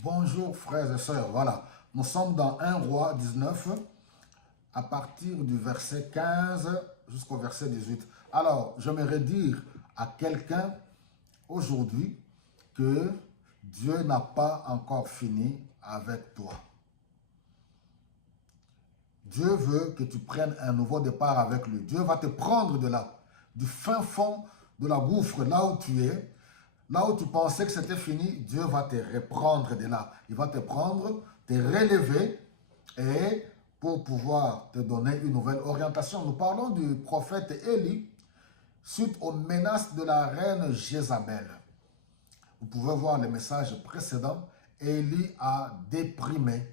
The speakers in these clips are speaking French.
Bonjour frères et sœurs, voilà, nous sommes dans 1 Roi 19 à partir du verset 15 jusqu'au verset 18. Alors, j'aimerais dire à quelqu'un aujourd'hui que Dieu n'a pas encore fini avec toi. Dieu veut que tu prennes un nouveau départ avec lui. Dieu va te prendre de là, du fin fond de la gouffre, là où tu es. Là où tu pensais que c'était fini, Dieu va te reprendre de là. Il va te prendre, te relever et pour pouvoir te donner une nouvelle orientation. Nous parlons du prophète Élie suite aux menaces de la reine Jézabel. Vous pouvez voir le message précédent. Élie a déprimé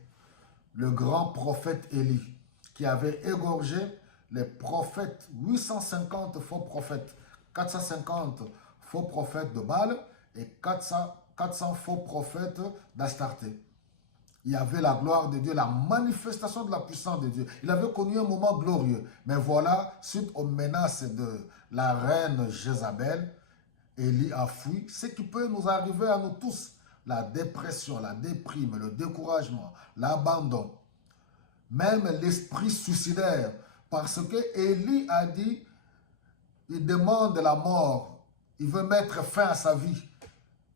le grand prophète Élie qui avait égorgé les prophètes, 850 faux prophètes, 450 faux prophètes de Baal et 400 faux prophètes d'Astarté. Il y avait la gloire de Dieu, la manifestation de la puissance de Dieu. Il avait connu un moment glorieux. Mais voilà, suite aux menaces de la reine Jézabel, Élie a fui. Ce qui peut nous arriver à nous tous, la dépression, la déprime, le découragement, l'abandon, même l'esprit suicidaire. Parce que Élie a dit, il demande la mort, il veut mettre fin à sa vie.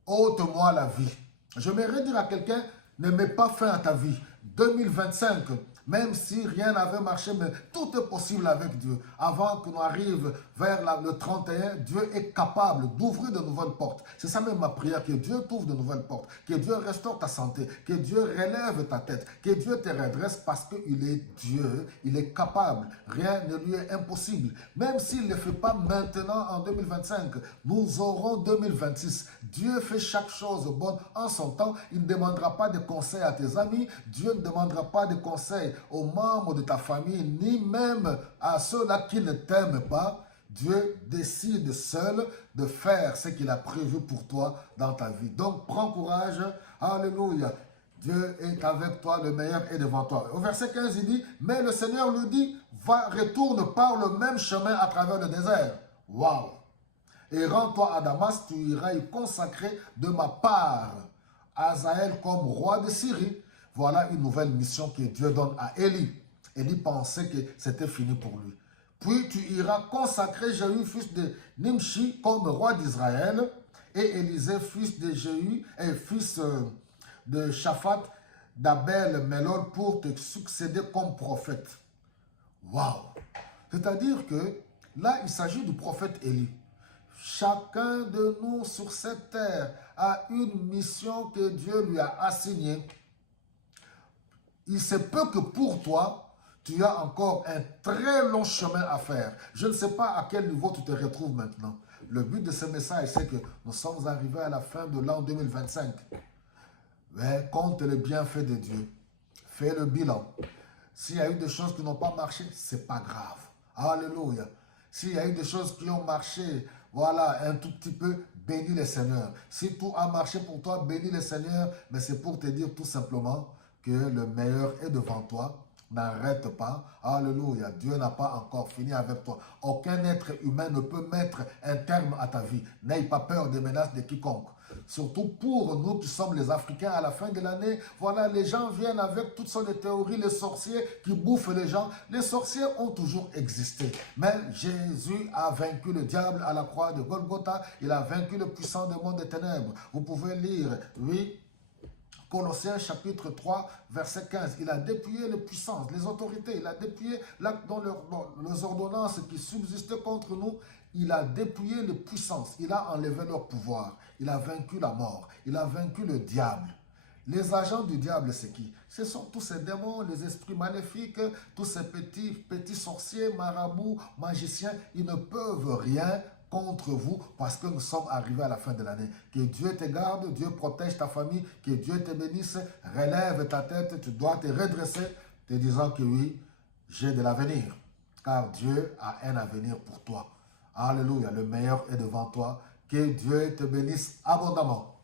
Ôte-moi la vie. J'aimerais dire à quelqu'un, ne mets pas fin à ta vie. 2025, même si rien n'avait marché, mais tout est possible avec Dieu. Avant qu'on arrive vers le 31, Dieu est capable d'ouvrir de nouvelles portes. C'est ça même ma prière, que Dieu t'ouvre de nouvelles portes, que Dieu restaure ta santé, que Dieu relève ta tête, que Dieu te redresse parce qu'il est Dieu, il est capable. Rien ne lui est impossible. Même s'il ne le fait pas maintenant en 2025, nous aurons 2026. Dieu fait chaque chose bonne en son temps. Il ne demandera pas de conseils à tes amis. Dieu ne demandera pas de conseils aux membres de ta famille, ni même à ceux-là qui ne t'aiment pas. Dieu décide seul de faire ce qu'il a prévu pour toi dans ta vie. Donc, prends courage. Alléluia. Dieu est avec toi, le meilleur est devant toi. Au verset 15, il dit, mais le Seigneur lui dit, va, retourne par le même chemin à travers le désert. Waouh! Et rends-toi à Damas, tu iras y consacrer de ma part Hazaël comme roi de Syrie. Voilà une nouvelle mission que Dieu donne à Élie. Élie pensait que c'était fini pour lui. Puis tu iras consacrer Jéhu, fils de Nimshi, comme roi d'Israël, et Élisée, fils de Jéhu, et fils de Shaphat, d'Abel Mélod, pour te succéder comme prophète. Waouh! C'est-à-dire que là, il s'agit du prophète Élie. Chacun de nous sur cette terre a une mission que Dieu lui a assignée. Il se peut que pour toi, tu as encore un très long chemin à faire. Je ne sais pas à quel niveau tu te retrouves maintenant. Le but de ce message, c'est que nous sommes arrivés à la fin de l'an 2025. Mais compte les bienfaits de Dieu. Fais le bilan. S'il y a eu des choses qui n'ont pas marché, ce n'est pas grave. Alléluia. S'il y a eu des choses qui ont marché, voilà, un tout petit peu, bénis le Seigneur. Si tout a marché pour toi, bénis le Seigneur. Mais c'est pour te dire tout simplement que le meilleur est devant toi. N'arrête pas. Alléluia. Dieu n'a pas encore fini avec toi. Aucun être humain ne peut mettre un terme à ta vie. N'aie pas peur des menaces de quiconque. Surtout pour nous qui sommes les Africains à la fin de l'année. Voilà, les gens viennent avec toutes sortes de théories. Les sorciers qui bouffent les gens. Les sorciers ont toujours existé. Mais Jésus a vaincu le diable à la croix de Golgotha. Il a vaincu le puissant démon des ténèbres. Vous pouvez lire, oui, Colossiens chapitre 3, verset 15. Il a dépouillé les puissances, les autorités. Il a dépouillé dans les ordonnances qui subsistaient contre nous. Il a dépouillé les puissances. Il a enlevé leur pouvoir. Il a vaincu la mort. Il a vaincu le diable. Les agents du diable, c'est qui? Ce sont tous ces démons, les esprits maléfiques, tous ces petits sorciers, marabouts, magiciens. Ils ne peuvent rien contre vous parce que nous sommes arrivés à la fin de l'année. Que Dieu te garde, Dieu protège ta famille, que Dieu te bénisse, relève ta tête, tu dois te redresser, te disant que oui, j'ai de l'avenir. Car Dieu a un avenir pour toi. Alléluia, le meilleur est devant toi. Que Dieu te bénisse abondamment.